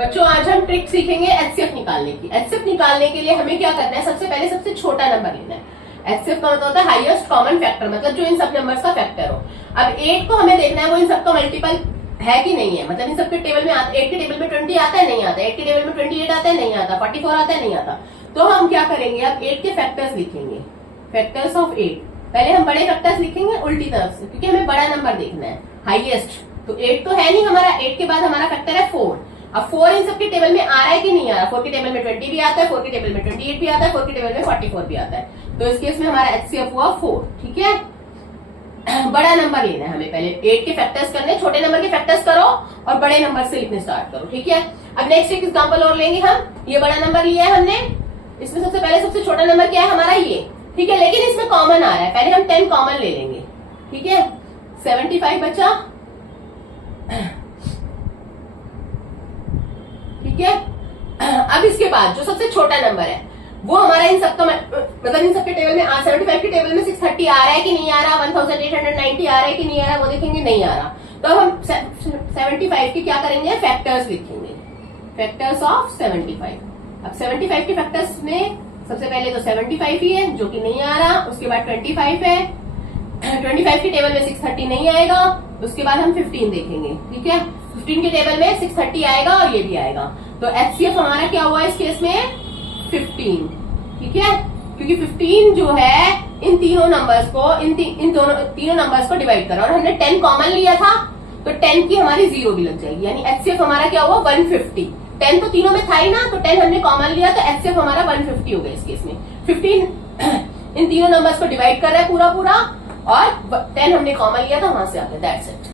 बच्चों आज हम ट्रिक सीखेंगे एचसीएफ निकालने की। एचसीएफ निकालने के लिए हमें क्या करना है, सबसे पहले सबसे छोटा नंबर लेना है। एचसीएफ का मतलब होता है हाईएस्ट कॉमन फैक्टर, मतलब जो इन सब नंबर्स का फैक्टर हो। अब 8 को हमें देखना है वो इन सबका मल्टीपल है कि नहीं है, मतलब इन सबके टेबल में 8 के टेबल में 20 आता है नहीं आता, 8 के टेबल में 28 आता है नहीं आता, 44 आता है नहीं आता। तो हम क्या करेंगे, अब 8 के फैक्टर्स लिखेंगे, फैक्टर्स ऑफ 8। पहले हम बड़े फैक्टर्स लिखेंगे उल्टी तरफ से, क्योंकि हमें बड़ा नंबर देखना है हाईएस्ट। तो 8 तो है नहीं हमारा, 8 के बाद हमारा फैक्टर है 4। अब 4 इन सबके टेबल में आ रहा है कि नहीं आ रहा, 4 के टेबल में 20 भी आता है, 4 के टेबल में 28 भी आता है, 4 के टेबल में 44 भी आता है। तो इस केस में हमारा एचसीएफ हुआ 4। ठीक है, बड़ा नंबर लेना है हमें, पहले 8 के फैक्टर्स करने, छोटे नंबर के फैक्टर्स करो और बड़े नंबर से लिखने स्टार्ट करो। ठीक है, अब नेक्स्ट एक एग्जांपल और लेंगे हम। ये बड़ा नंबर लिया है हमने, इसमें सबसे पहले सबसे छोटा नंबर क्या है हमारा ये। ठीक है, लेकिन इसमें कॉमन आ रहा है, पहले हम 10 कॉमन ले लेंगे। ठीक है, 75 बचा। ठीक है, अब इसके बाद जो सबसे छोटा नंबर है वो हमारा इन सबका मतलब इन सबके टेबल में 75 के टेबल में 630 आ रहा है कि नहीं आ रहा, 1890 आ रहा है कि नहीं आ रहा, वो देखेंगे नहीं आ रहा। तो अब हम 75 के क्या करेंगे, फैक्टर्स लिखेंगे, फैक्टर्स ऑफ 75। अब 75 के फैक्टर्स में सबसे पहले तो 75 ही है जो कि नहीं आ रहा, उसके बाद 25 है, 25 के टेबल में 630 नहीं आएगा, उसके बाद हम 15 देखेंगे। ठीक है, 15 के टेबल में 630 आएगा और ये भी आएगा। तो एचसीएफ हमारा क्या हुआ इस केस में, 15। ठीक है, क्योंकि 15 जो है इन तीनों नंबर्स को तीनों नंबर्स को डिवाइड करा, और हमने 10 कॉमन लिया था तो 10 की हमारी 0 भी लग जाएगी, यानी एचसीएफ हमारा क्या हुआ 150। 10 तो तीनों में था ही ना, तो 10 हमने कॉमन लिया तो एचसीएफ हमारा 150 हो गया इस केस में। 15 इन तीनों नंबर्स को डिवाइड कर रहा है पूरा पूरा, और 10 हमने कॉमन लिया था वहां से आ गया, दैट्स इट।